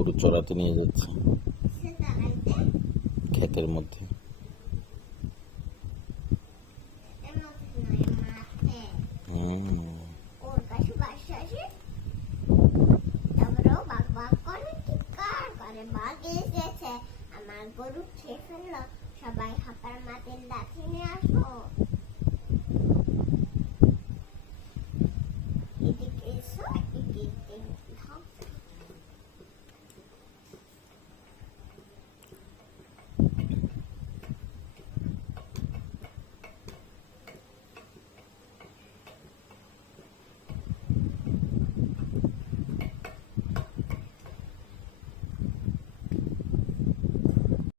গরু চড়াতে নিয়ে যাচ্ছে ক্ষেতের মধ্যে। আমার গরু খেয়ে ফেললো, সবাই হাঁপার মাটির লাঠি নিয়ে আসো।